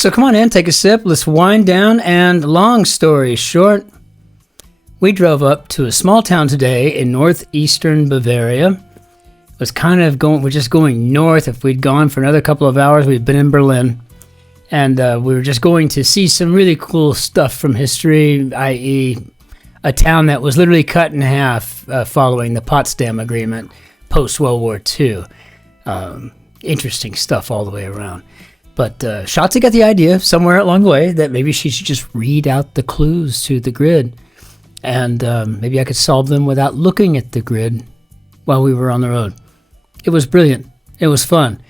So come on in, take a sip, let's wind down, and long story short, we drove up to a small town today in northeastern Bavaria. It was kind of we're just going north. If we'd gone for another couple of hours, we'd been in Berlin. And we were just going to see some really cool stuff from history, i.e. a town that was literally cut in half following the Potsdam Agreement post-World War II. Interesting stuff all the way around. But Shotzi got the idea somewhere along the way that maybe she should just read out the clues to the grid. And maybe I could solve them without looking at the grid while we were on the road. It was brilliant. It was fun.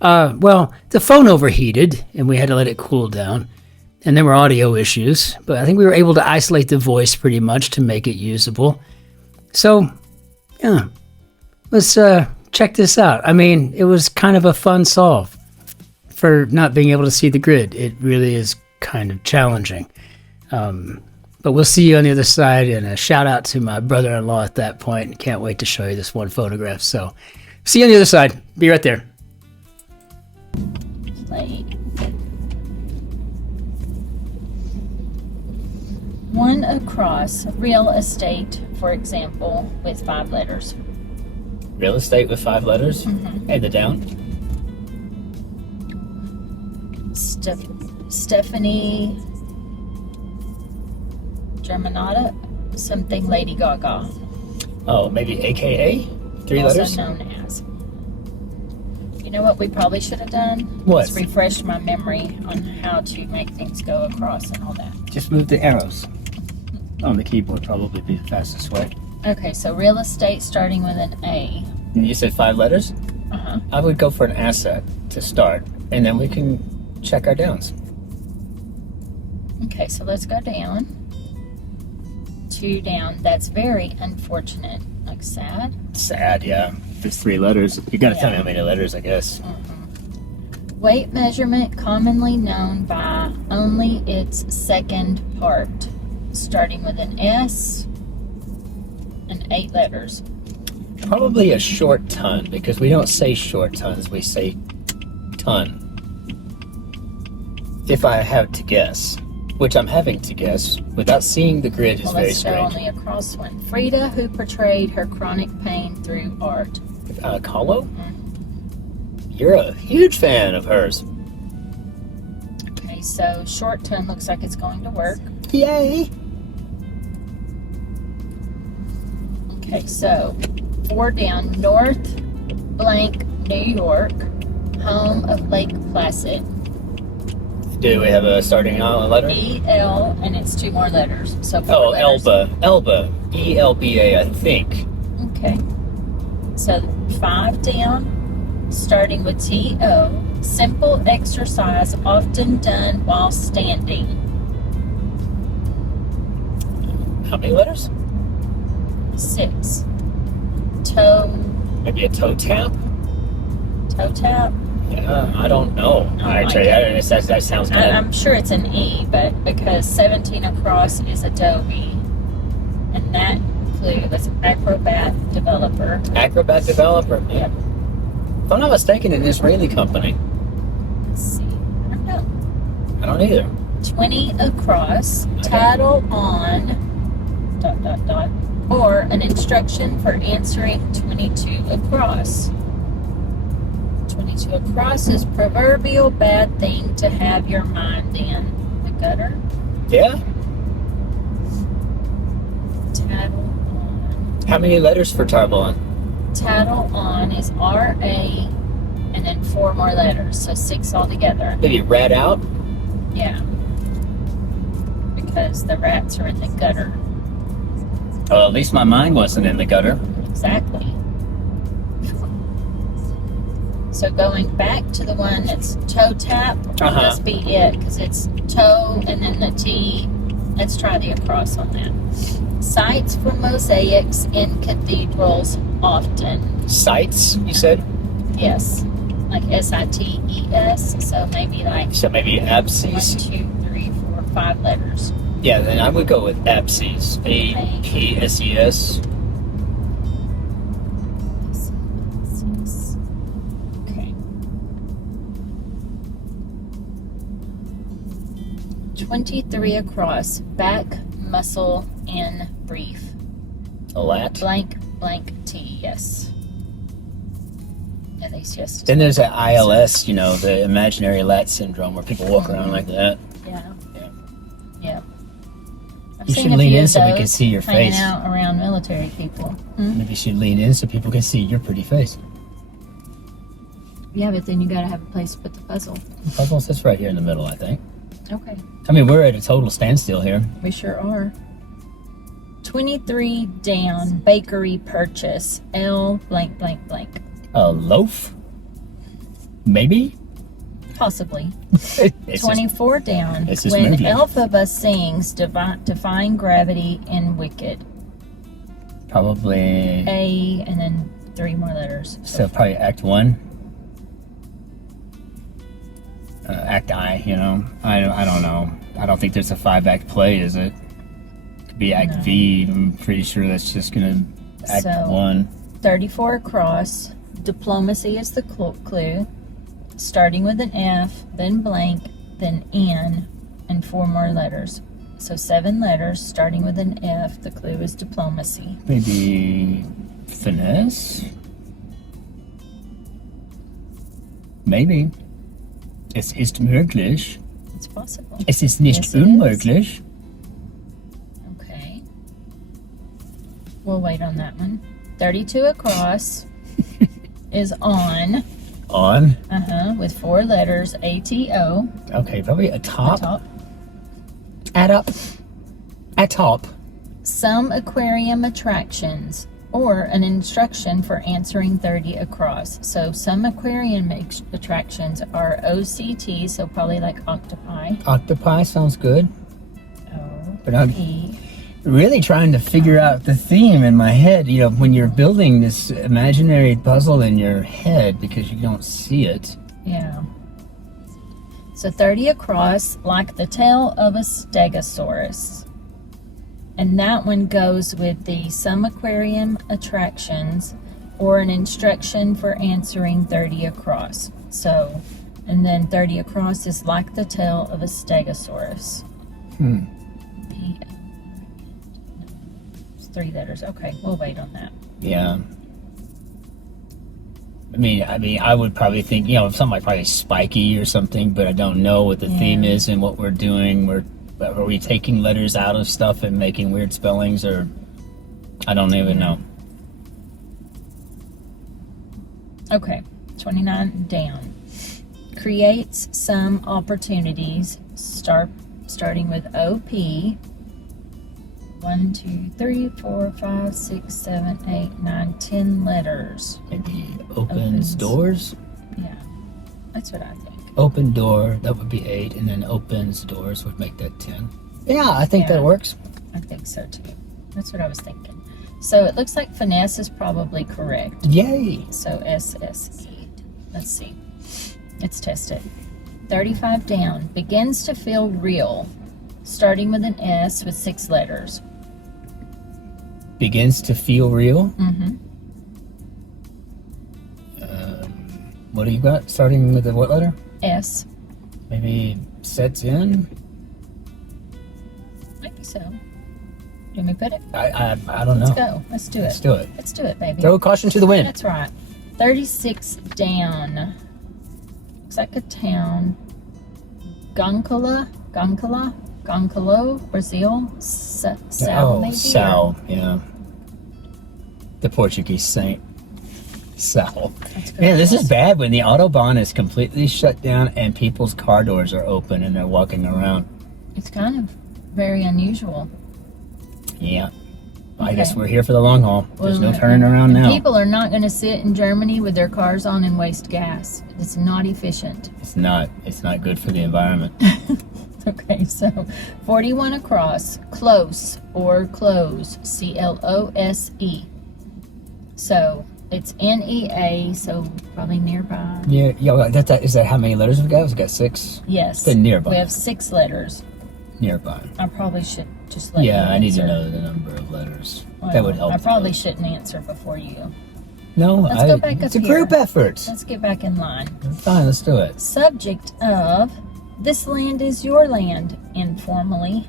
Well, the phone overheated, and we had to let it cool down. And there were audio issues, but I think we were able to isolate the voice pretty much to make it usable. So, yeah, let's check this out. I mean, it was kind of a fun solve for not being able to see the grid. It really is kind of challenging. But we'll see you on the other side, and a shout out to my brother-in-law at that point. Can't wait to show you this one photograph. So, see you on the other side. Be right there. One across, real estate, for example, with 5 letters. Real estate with 5 letters? Mm-hmm. Hey, the down. Stephanie Germanata, something Lady Gaga. Oh, maybe AKA? 3 also letters? known as. You know what we probably should have done? What? Is refresh my memory on how to make things go across and all that. Just move the arrows on the keyboard, probably be the fastest way. Okay, so real estate starting with an A. And you said 5 letters? Uh-huh. I would go for an asset to start, and then we can check our downs. Okay, so let's go down. 2 down. That's very unfortunate. Like sad. Sad, yeah. There's 3 letters. You gotta tell me how many letters, I guess. Mm-hmm. Weight measurement commonly known by only its second part, starting with an S and 8 letters. Probably a short ton, because we don't say short tons, we say ton. If I have to guess, which I'm having to guess, without seeing the grid is very strange. Let's go only across one. Frida, who portrayed her chronic pain through art. Kahlo? Mm-hmm. You're a huge fan of hers. Okay, so short ton looks like it's going to work. Yay! Okay, so 4 down, North blank, New York, home of Lake Placid. Do we have a starting letter? E-L, and it's 2 more letters. So 4 Oh, letters. Elba. E-L-B-A, I think. Okay. So 5 down, starting with T-O. Simple exercise often done while standing. How many letters? 6. Toe. Maybe a toe tap? Toe tap. Yeah, I don't know. Actually, that sounds bad. I'm sure it's an E, but because 17 across is Adobe, and that clue was Acrobat Developer. Acrobat Developer? Yep. If I'm not mistaken, an Israeli company. Let's see. I don't know. I don't either. 20 across, title on ... or an instruction for answering 22 across. 22 across is proverbial bad thing to have your mind in. The gutter. Yeah? Title on. How many letters for Tarbon? Title on is R-A and then 4 more letters, so 6 altogether. Maybe rat out? Yeah. Because the rats are in the gutter. Oh, at least my mind wasn't in the gutter. Exactly. So going back to the one that's toe tap, must be it, because it's toe and then the T. Let's try the across on that. Sites for mosaics in cathedrals often. Sites, you said? Yes. Like S-I-T-E-S. So maybe like So maybe apses? 1, 2, 3, 4, 5 letters. Yeah, then I would go with apses. A-P-S-E-S. Okay. 23 across. Back, muscle, in brief. A lat. Blank, T, yes. At least yes. Then there's that ILS, you know, the imaginary lat syndrome, where people walk around like that. Yeah. Yeah. Yeah. You should lean in so we can see your face. Hanging out around military people. Maybe you should lean in so people can see your pretty face. Yeah, but then you gotta have a place to put the puzzle. The puzzle sits right here in the middle, I think. Okay. I mean, we're at a total standstill here. We sure are. 23 down, bakery purchase. L blank. A loaf? Maybe? Possibly. It's 24 down. it's just When moving. Elphaba sings, define gravity in Wicked. Probably. A and then 3 more letters. So probably Act 1. Act I, you know. I don't know. I don't think there's a 5-act play, is it? Could be Act No. V. I'm pretty sure that's just gonna Act So- 1. 34 across. Diplomacy is the clue. Starting with an F, then blank, then N, and 4 more letters. So 7 letters, starting with an F. The clue is diplomacy. Maybe finesse? Maybe. Es ist möglich. It's possible. Es ist nicht Yes, it is. unmöglich. Okay. We'll wait on that one. 32 across is on. On. With 4 letters. ATO. Okay, probably a top. Top. Add up. At top. Some aquarium attractions, or an instruction for answering 30 across. So some aquarium attractions are OCT, so probably like octopi. Octopi sounds good. But I'm O-P. really trying to figure out the theme in my head, you know, when you're building this imaginary puzzle in your head because you don't see it. Yeah. So 30 across, like the tail of a stegosaurus. And that one goes with the some aquarium attractions or an instruction for answering 30 across. So, and then 30 across is like the tail of a stegosaurus. P- It's 3 letters. Okay, we'll wait on that. Yeah. I mean, I would probably think, you know, something like probably spiky or something, but I don't know what the theme Yeah. is and what we're doing. Are we taking letters out of stuff and making weird spellings, or I don't even know. Okay, 29 down. Creates some opportunities, starting with OP. 1, 2, 3, 4, 5, 6, 7, 8, 9, 10 letters. Maybe opens Opens. doors. Yeah, that's what I think. Open door, that would be 8, and then opens doors would make that 10. Yeah, I think Yeah. that works. I think so too. That's what I was thinking. So it looks like finesse is probably correct. Yay! So SSE. Let's see. Let's test it. 35 down. Begins to feel real. Starting with an S with 6 letters. Begins to feel real. Mm-hmm. What do you got? Starting with the what letter? S. Maybe sets in? Maybe so. Do me put it? I don't know. Let's go. Let's do it. Let's do it. Let's do it, baby. Throw caution to the wind. That's right. 36 down. Looks like a town. Goncalo, Brazil. Sal, maybe? Sal, yeah. The Portuguese saint. Sal. That's good. Man, this is bad when the Autobahn is completely shut down and people's car doors are open and they're walking around. It's kind of very unusual. Yeah. I Okay. guess we're here for the long haul. There's no Well, turning around and now. People are not going to sit in Germany with their cars on and waste gas. It's not efficient. It's not good for the environment. Okay, so 41 across, close or close, CLOSE. So it's NEA, so probably nearby. Yeah, is that how many letters we got? We've got 6. Yes. Then nearby. We have 6 letters. Nearby. I probably should just let Yeah, you I need to answer. know the number of letters. Well, That would help. I probably shouldn't answer before you. No, Let's go back it's up a group here. effort. Let's get back in line. Fine, let's do it. Subject of This land is your land, informally,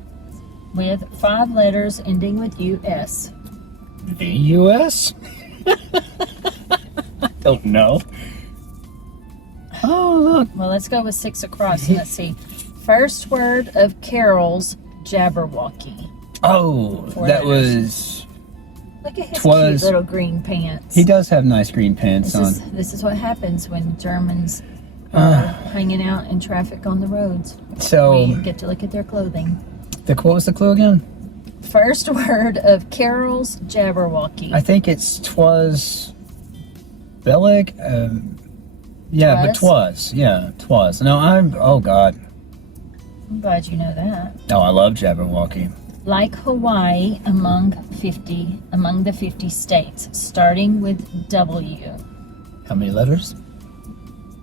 with 5 letters ending with US. The U.S.? I don't know. Oh, look. Well, let's go with 6 across and let's see. First word of Carol's Jabberwocky. Oh, 4 that letters. was... Look at his Twas- cute little green pants. He does have nice green pants on. This is what happens when Germans are hanging out in traffic on the roads. So, We get to look at their clothing. what was the clue again? First word of Carol's Jabberwocky. I think it's twas... Bellic? Yeah, but twas. Yeah, twas. No, oh God. I'm glad you know that. Oh, I love Jabberwocky. Like Hawaii among the 50 states, starting with W. How many letters?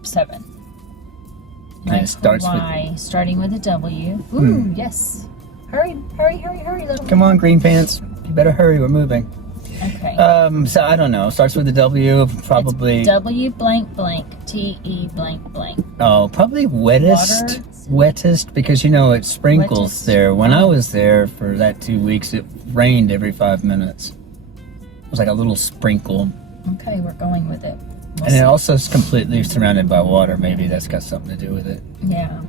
7. And Like it starts Hawaii, starting with a W. Ooh, yes. Hurry, little. Come on, green pants. You better hurry, we're moving. Okay. So I don't know. Starts with a W, probably. It's W blank blank, T-E blank blank. Oh, probably wettest. Water. Wettest, because it sprinkles Wettest. there. When I was there for that 2 weeks, it rained every 5 minutes. It was like a little sprinkle. Okay, we're going with it. We'll And see. it also is completely surrounded by water. Maybe that's got something to do with it. Yeah.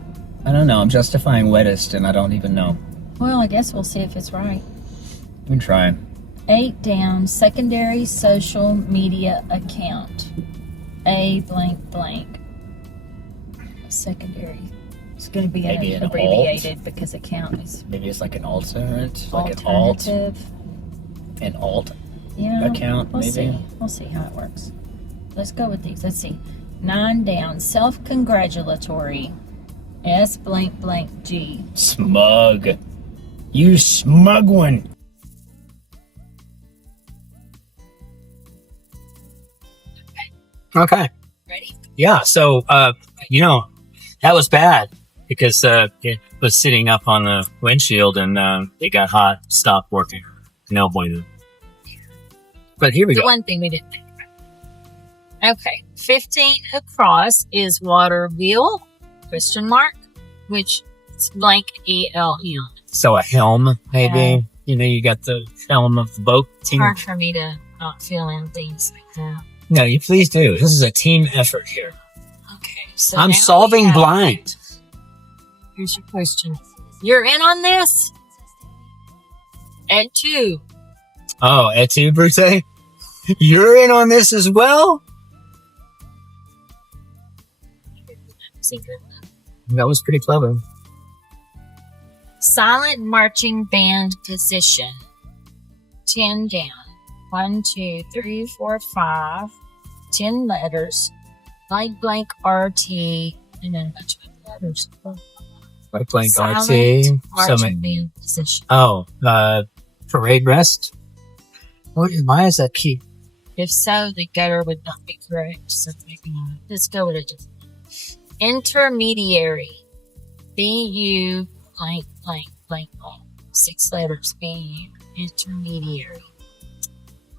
I don't know. I'm justifying wettest, and I don't even know. Well, I guess we'll see if it's right. I've been trying. 8 down, secondary social media account. A blank blank. Secondary. It's going to be Maybe an abbreviated because account is Maybe it's like an alternate, like an alt, alternative. an alt Yeah. account, We'll maybe. see. We'll see how it works. Let's go with these. Let's see. 9 down, self-congratulatory. S blank blank G. Smug. You smug one. Okay. Ready? Yeah. So, that was bad because it was sitting up on the windshield and it got hot, stopped working. No bueno. But here we The go. one thing we didn't think about. Okay. 15 across is water wheel, question mark, which is blank E-L-M. So a helm, maybe. You got the helm of the boat team. Hard for me to not fill in things like that. No, you please do. This is a team effort here. Okay. So I'm now solving we have- blind. Here's your question. You're in on this? Ed 2. Oh, Etienne Brute? You're in on this as well? That was pretty clever. Silent marching band position. 10 down. 1, 2, 3, 4, 5. 10 letters. Blank blank RT. And then a bunch of letters. Like playing Silent RT. marching band position. Oh, parade rest? Why is that key? If so, the gutter would not be correct. So maybe let's go with a different one. Intermediary. B-U blank blank blank blank. 6 letters. B-U. Intermediary.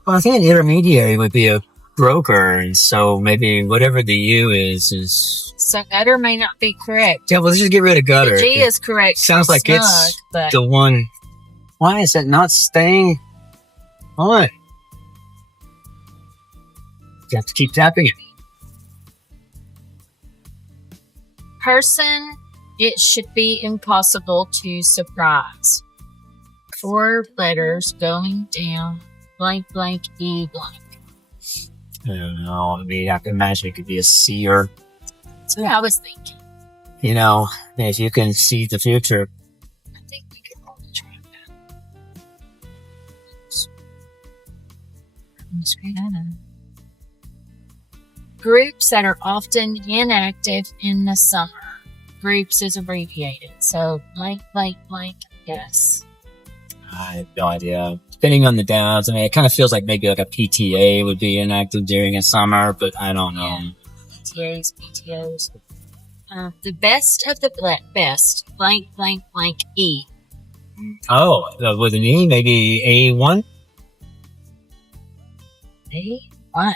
Well, I think an intermediary would be a broker, and so maybe whatever the U is. So gutter may not be correct. Yeah, well, let's just get rid of gutter. The G is correct. Sounds like Snug, it's but the one. Why is that not staying on? You have to keep tapping it. person, it should be impossible to surprise. 4 letters going down, blank, blank, E blank. I don't know. I mean, I can imagine it could be a seer. That's what I was thinking. You know, if you can see the future. I think we could probably try that. Screen, I know. Groups that are often inactive in the summer. Groups is abbreviated. So blank, blank, blank, yes. I have no idea. Depending on the downs, I mean, it kind of feels like maybe like a PTA would be inactive during a summer, but I don't know. PTAs, PTOs. The best of the best, blank, blank, blank, E. Oh, with an E, maybe A1? A1.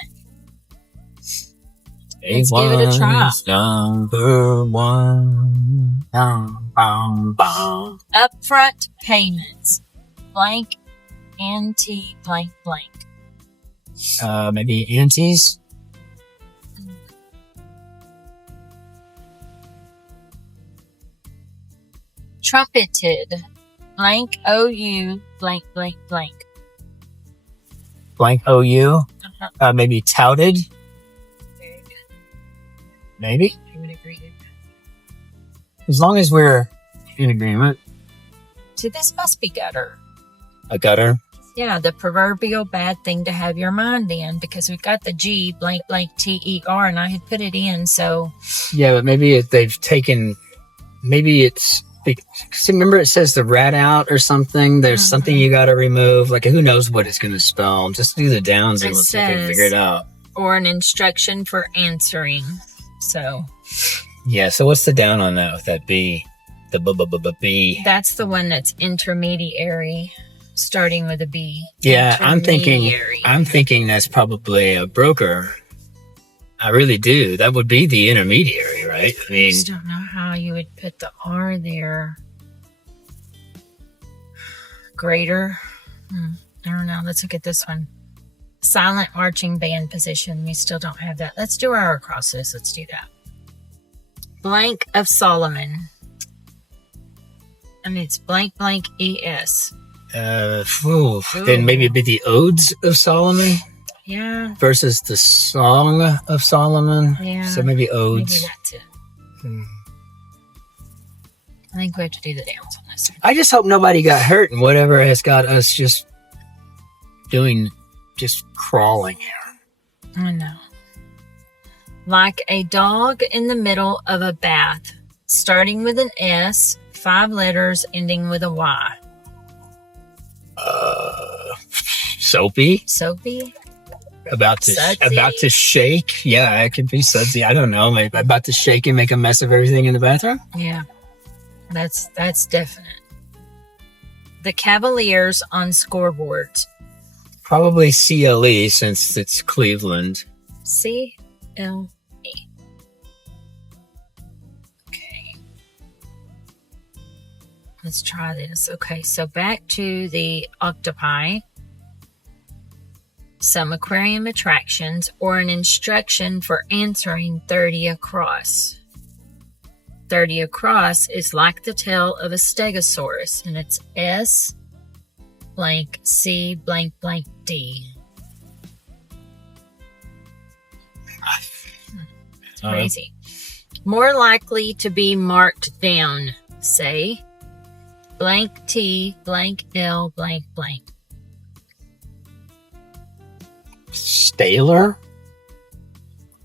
Let's give it a try. Number 1. Upfront payments. Blank, NT, blank, blank. Maybe antes. Trumpeted. Blank, OU, blank, blank, blank. Blank OU. Maybe touted. Very good. Maybe. I would agree. As long as we're in agreement. So this must be gutter. A gutter. Yeah, the proverbial bad thing to have your mind in, because we've got the G, blank, blank, TER, and I had put it in, so. Yeah, but maybe they've taken, maybe it's, remember it says the rat out or something? There's something you got to remove. Like, who knows what it's going to spell? Just do the downs and let's see if we can figure it out. Or an instruction for answering. So. Yeah, so what's the down on that with that B? The B. That's the one that's intermediary, starting with a B. Yeah, I'm thinking that's probably a broker. I really do. That would be the intermediary, right? I mean, I just don't know how you would put the R there. Greater. I don't know. Let's look at this one. Silent marching band position. We still don't have that. Let's do our acrosses. Let's do that. Blank of Solomon. And it's blank, blank, ES. Then maybe it'd be the Odes of Solomon. Yeah. Versus the Song of Solomon. Yeah. So maybe Odes. Maybe that's it. I think we have to do the downs on this one. I just hope nobody got hurt and whatever has got us just crawling here. I know. Like a dog in the middle of a bath, starting with an S, 5 letters, ending with a Y. Soapy? Soapy? About to shake. Yeah, it could be sudsy. I don't know. Maybe about to shake and make a mess of everything in the bathroom. Yeah, that's definite. The Cavaliers on scoreboards. Probably CLE since it's Cleveland. CLE. Okay. Let's try this. Okay, so back to the octopi. Some aquarium attractions, or an instruction for answering 30 across. 30 across is like the tail of a stegosaurus, and it's S blank C blank blank D. It's crazy. More likely to be marked down, say blank T blank L blank blank. Staler?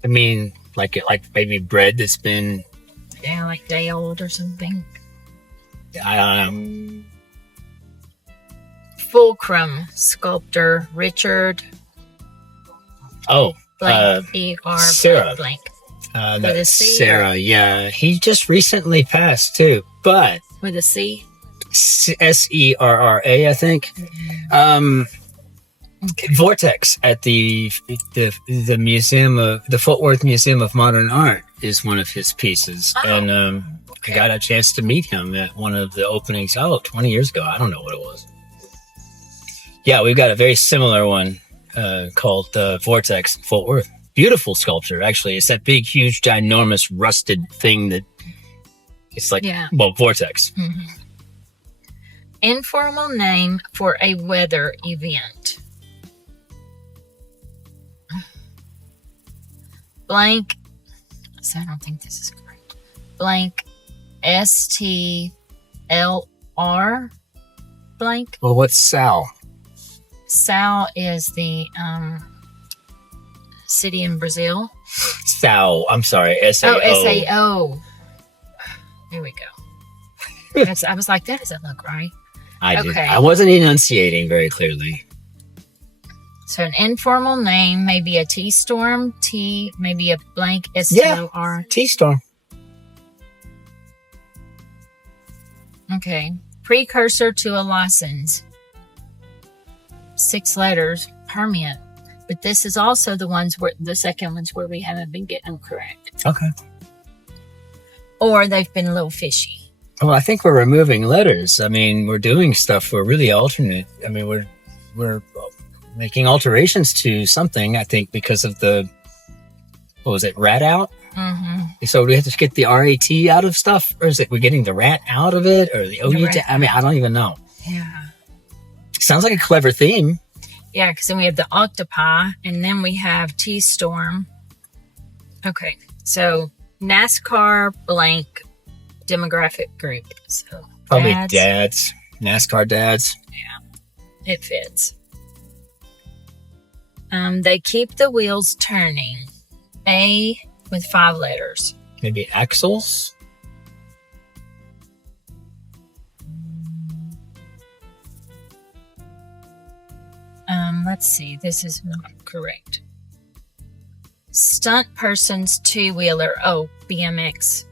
I mean, like maybe bread that's been... Yeah, like day old or something. I don't know. Fulcrum sculptor Richard. Oh. Blank E-R Sarah. blank. With a C? Sarah, yeah. He just recently passed too, but... With a C? Serra, I think. Vortex at the museum of the Fort Worth Museum of Modern Art is one of his pieces, and I got a chance to meet him at one of the openings 20 years ago. I don't know what it was. Yeah, we've got a very similar one called Vortex Fort Worth. Beautiful sculpture, actually. It's that big, huge, ginormous, rusted thing that it's like, Vortex. Mm-hmm. Informal name for a weather event. Blank, so I don't think this is correct. Blank, STLR, blank. Well, what's Sal? Sal is the city in Brazil. Sao, I'm sorry, SAO. Oh, SAO. There we go. I was like, that doesn't look right. I wasn't enunciating very clearly. So an informal name, maybe a T-storm, T, maybe a blank STOR. Yeah, T-storm. Okay. Precursor to a license. 6 letters, permit. But this is also the second ones where we haven't been getting them correct. Okay. or they've been a little fishy. Well, I think we're removing letters. I mean, we're doing stuff. We're really alternate. I mean, we're making alterations to something. I think because of the what was it, rat out? Mm-hmm. So do we have to get the RAT out of stuff, or is it we're getting the rat out of it, or the OUT? I mean, I don't even know. Yeah. Sounds like a clever theme. Yeah, because then we have the octopi, and then we have T-Storm. Okay, so NASCAR blank demographic group. So Probably dads, NASCAR dads. Yeah, it fits. They keep the wheels turning. A with 5 letters. Maybe axles. Let's see. This is not correct. Stunt person's 2-wheeler. Oh, BMX.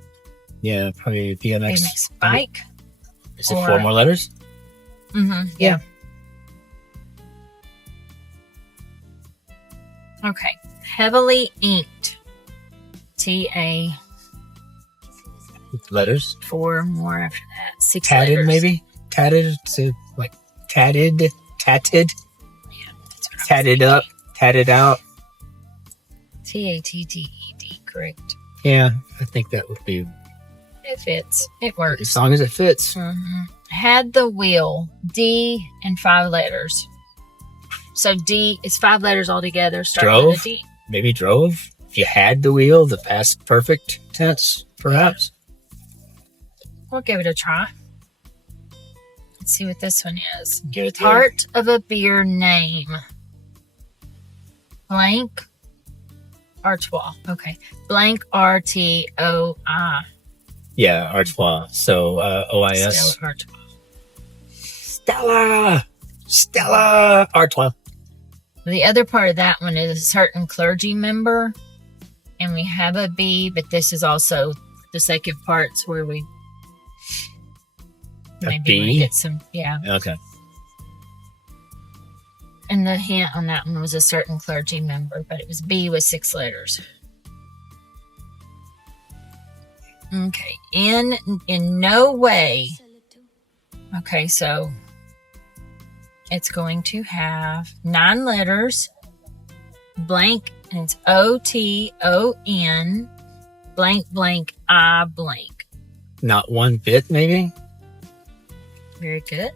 Yeah, probably BMX. BMX bike. Is it 4 more letters? Mm-hmm. Yeah. Okay. Heavily inked. TA. Letters. 4 more after that. 6 tatted, letters. maybe? Tatted, so like tatted. Yeah, that's what Tatted up, tatted out. TATTED, correct. Yeah, I think that would be, It fits. It works. as long as it fits. Mm-hmm. Had the wheel. D and 5 letters. So D is 5 letters altogether. Start with a D. Maybe drove. If you had the wheel, the past perfect tense, perhaps. We'll give it a try. Let's see what this one is. Give it to Part of a beer name. Blank Artois. Okay. Blank RTOI. Yeah, Artois. So OIS. Still Artois. Stella Artois. The other part of that one is a certain clergy member. And we have a B, but this is also the second parts where we maybe B? want to get some, yeah. Okay. And the hint on that one was a certain clergy member, but it was B with 6 letters. Okay. In no way. Okay, so it's going to have 9 letters, blank, and it's OTON, blank, blank, I blank. Not one bit, maybe? Very good.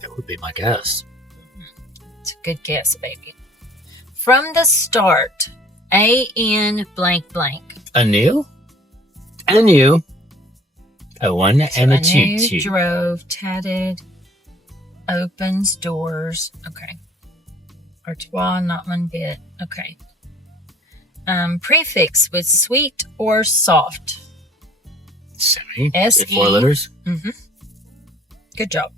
That would be my guess. It's a good guess, baby. From the start, AN blank blank. A new? A new. A one and a new, two. drove, tatted, opens, doors. Okay. Artois, not one bit. Okay. Prefix with sweet or soft. Semi. S-E. 4 letters. Mm-hmm. Good job.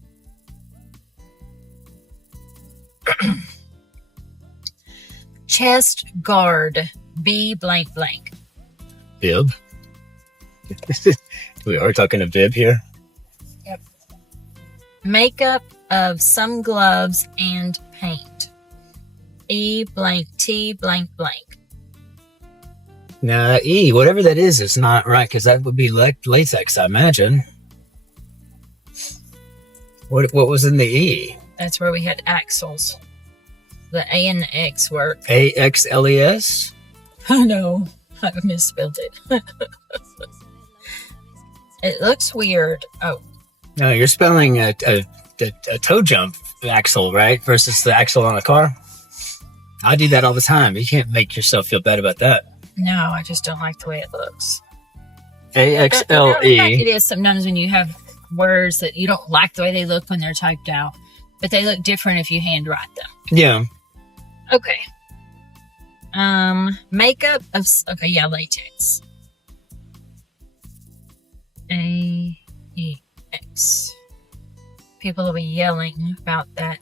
Chest guard. B blank blank. Bib. We are talking a bib here. Yep. Makeup of some gloves and paint. E blank T blank blank. Now, E, whatever that is not right, because that would be latex, I imagine. What was in the E? That's where we had axles. The A and the X work. AXLES? I know. I misspelled it. It looks weird. Oh. No, you're spelling a toe jump axle, right? Versus the axle on a car. I do that all the time. You can't make yourself feel bad about that. No, I just don't like the way it looks. AXLE. It is sometimes when you have words that you don't like the way they look when they're typed out, but they look different if you handwrite them. Yeah. Okay. Makeup of latex. AEX. People will be yelling about that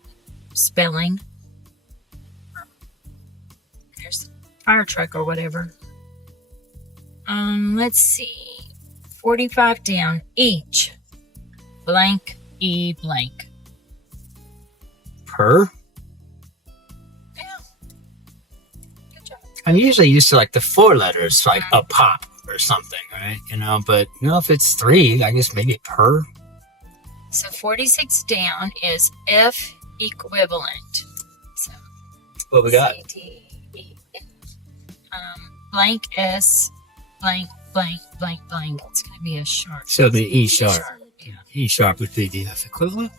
spelling. There's a fire truck or whatever. Let's see. 45 down. Each. Blank. E blank. Per? Yeah. Good job. I'm usually used to like the 4 letters, like a pop or something, right? You know, but no, if it's 3, I guess maybe per. So 46 down is F equivalent. So What we got? C-T-E. Blank S, blank, blank, blank, blank. It's going to be a sharp. So the E sharp. Yeah. E sharp would be the F equivalent.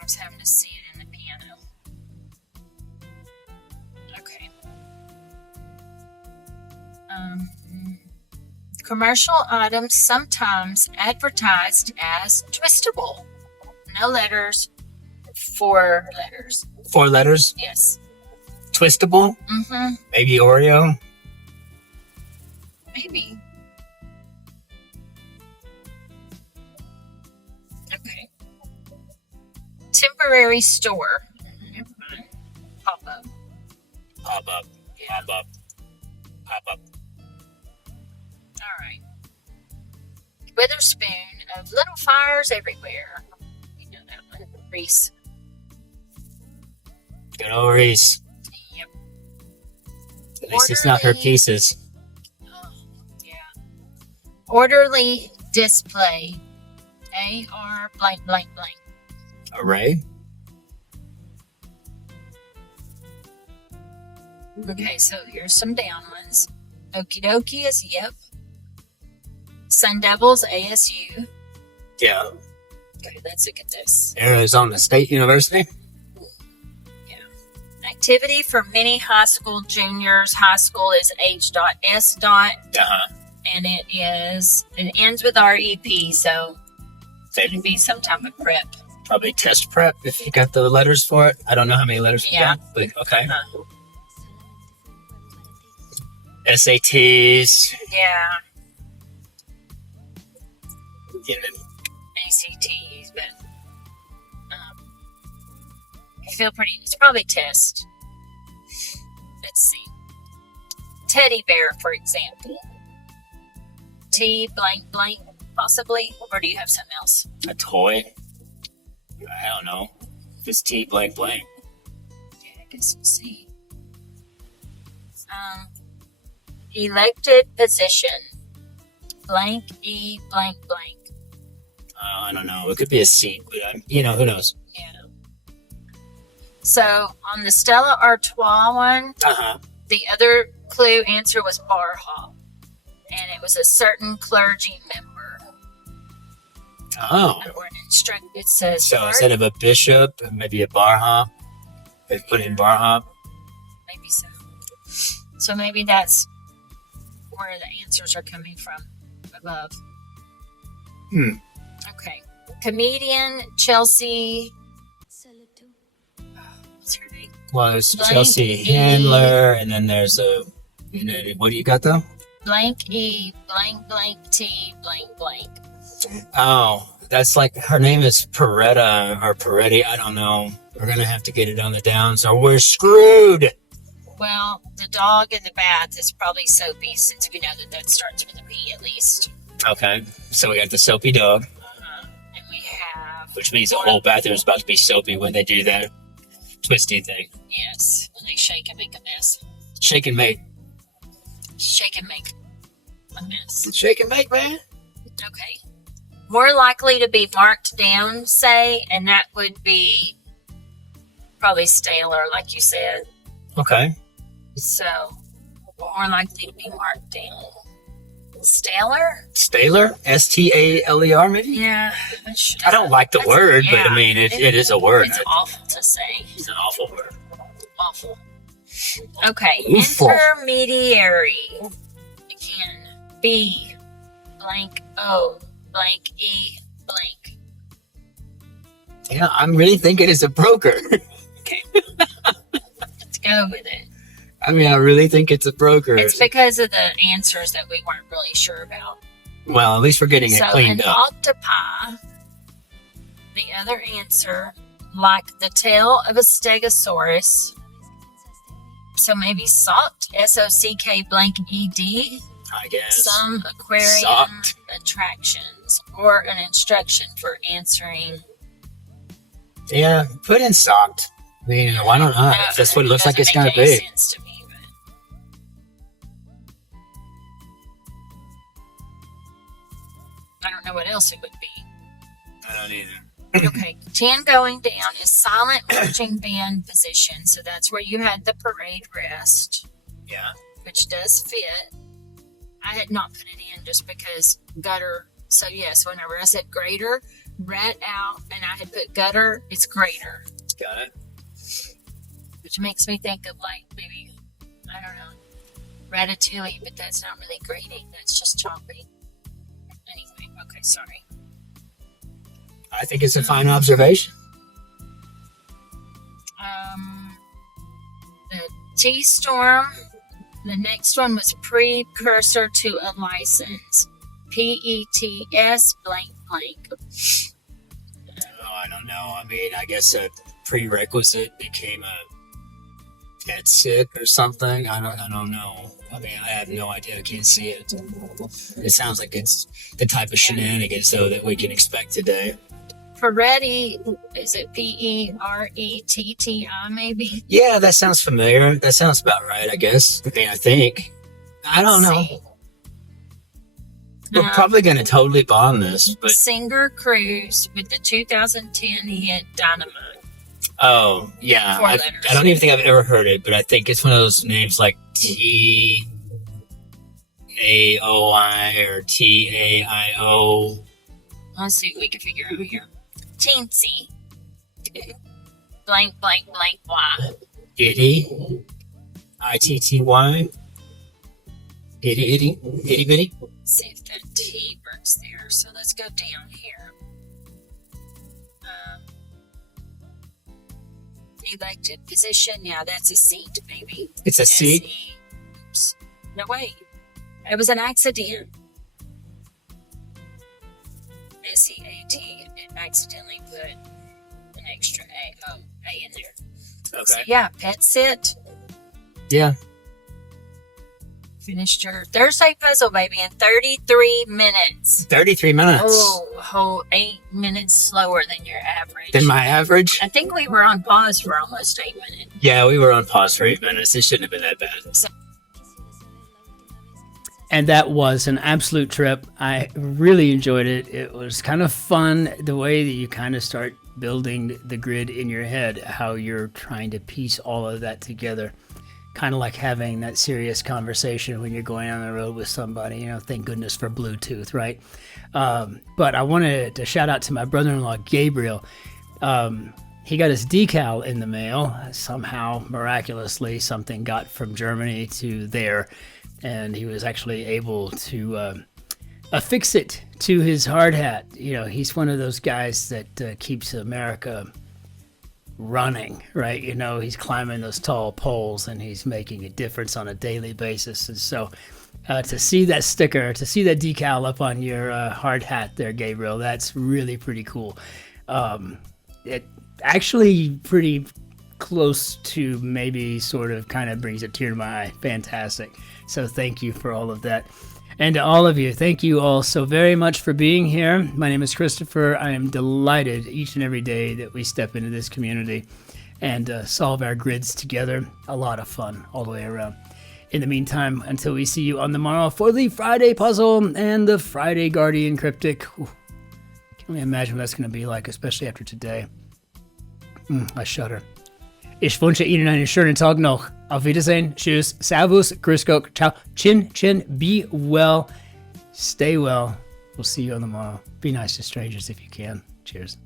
I was having to see it in the piano. Okay. Commercial items sometimes advertised as twistable. No letters, 4 letters. 4 letters. Yes. Twistable. Mm-hmm. Maybe Oreo. Maybe. Okay. Temporary store. Pop up. Pop up. Pop up. Pop up. All right. Witherspoon of little fires everywhere. You know that one. Reese. Good old Reese. Yep. At least it's not her Orderly. pieces. Oh, yeah. Orderly display. AR blank blank blank. Array. Okay, so here's some down ones. Okie dokie is yep. Sun Devils ASU. Yeah. Okay, let's look at this. Arizona State University. Activity for many high school juniors. High school is H.S. Uh-huh. And it ends with REP, so it would be some type of prep. Probably test prep if you got the letters for it. I don't know how many letters you Yeah. got, but okay. Uh, SATs. yeah, You know, ACTs, but I feel pretty. It's probably test. Let's see. Teddy bear, for example. T blank blank, possibly, or do you have something else? a toy. I don't know. Just T blank blank. Yeah, I guess we'll see. Elected position. Blank E blank blank. I don't know. It could be a seat, but who knows? Yeah. So on the Stella Artois one, Uh-huh. the other clue answer was bar hop, and it was a certain clergy member Oh. or an instructor. It says So instead of a bishop, maybe a bar hop. They put in bar hop. maybe so. So maybe that's where the answers are coming from above. Hmm. Okay. Comedian Chelsea. What's her name? Well, it's Blank Chelsea E. Handler, and then there's what do you got though? Blank E blank blank T blank blank. Oh, that's like her name is Peretta or Peretti. I don't know. We're gonna have to get it on the downs, or we're screwed. Well, the dog in the bath is probably Soapy, since we know that starts with a P at least. Okay, so we got the soapy dog, And we have. which means the whole bathroom is about to be soapy when they do that twisty thing. Yes, when they shake and make a mess. Shake and make. Shake and make a mess. Shake and make, man. Okay. More likely to be marked down, say, and that would be probably Staler, like you said. Okay. So, more likely to be marked down. Staler? Staler? S-T-A-L-E-R, maybe? Yeah. I don't like the That's- word, but yeah. I mean, it is a word. It's awful to say. It's an awful word. Awful. Okay. Awful. Intermediary. Again. B. Blank O. Blank E. Blank. Yeah, I'm really thinking it's a broker. Okay. Let's go with it. I mean, I really think it's a broker. It's because of the answers that we weren't really sure about. Well, at least we're getting So it cleaned an up. octopi, the other answer, like the tail of a stegosaurus. So maybe socked, S-O-C-K blank E-D. I guess. Some aquarium Socked. attractions or an instruction for answering. Yeah, put in socked. I mean, why not? That's what it looks like it's Doesn't going to make any be. sense to me, I don't know what else it would be. I don't either. Okay, 10 going down is silent marching band position. So that's where you had the parade rest. Yeah. Which does fit. I had not put it in just because gutter. So yes, whenever I said greater, rat out, and I had put gutter, it's greater. Got it. Which makes me think of like maybe, I don't know, ratatouille, but that's not really grating. That's just chopping. Anyway, okay, sorry. I think it's a fine observation. The T-storm. The next one was precursor to a license. PETS blank blank. Oh, I don't know. I mean, I guess a prerequisite became a pet sit or something. I don't know. I mean, I have no idea. I can't see it. It sounds like it's the type of shenanigans, though, that we can expect today. Peretti, is it Peretti maybe? Yeah, that sounds familiar. That sounds about right, I guess. I mean, I think. I don't know. We're probably going to totally bomb this, but... Singer Cruise with the 2010 hit Dynamite. Oh, yeah. I don't even think I've ever heard it, but I think it's one of those names like T-A-O-I or T-A-I-O. Let's see what we can figure out here. Teensy. Blank, blank, blank, Y. Itty. I-T-T-Y. Itty, itty. Itty, bitty. See if that T works there. So let's go down here. Elected position. Yeah, that's a seat, baby. It's a seat? Oops. No, wait. It was an accident. S-E-A-T. Accidentally put an extra A in there. Okay. So, yeah, pet sit. Yeah. Finished your Thursday puzzle, baby, in 33 minutes. 33 minutes. Oh, 8 minutes slower than your average. Than my average? I think we were on pause for almost 8 minutes. Yeah, we were on pause for 8 minutes. It shouldn't have been that bad. And that was an absolute trip. I really enjoyed it. It was kind of fun the way that you kind of start building the grid in your head, how you're trying to piece all of that together. Kind of like having that serious conversation when you're going on the road with somebody, you know, thank goodness for Bluetooth, right? But I wanted to shout out to my brother-in-law, Gabriel. He got his decal in the mail. Somehow, miraculously, something got from Germany to there. And he was actually able to affix it to his hard hat. You know, he's one of those guys that keeps America running, right? You know, he's climbing those tall poles and he's making a difference on a daily basis. And so to see that sticker, to see that decal up on your hard hat there, Gabriel, that's really pretty cool. It actually pretty close to maybe sort of kind of brings a tear to my eye. Fantastic. So thank you for all of that. And to all of you, thank you all so very much for being here. My name is Christopher. I am delighted each and every day that we step into this community and solve our grids together. A lot of fun all the way around. In the meantime, until we see you on the morrow for the Friday puzzle and the Friday Guardian Cryptic. Ooh, can't really imagine what that's going to be like, especially after today. I shudder. Ich wünsche Ihnen einen schönen Tag noch. Auf Wiedersehen. Tschüss. Servus. Grüß Gott. Ciao. Cin-Cin. Be well. Stay well. We'll see you on the morrow. Be nice to strangers if you can. Cheers.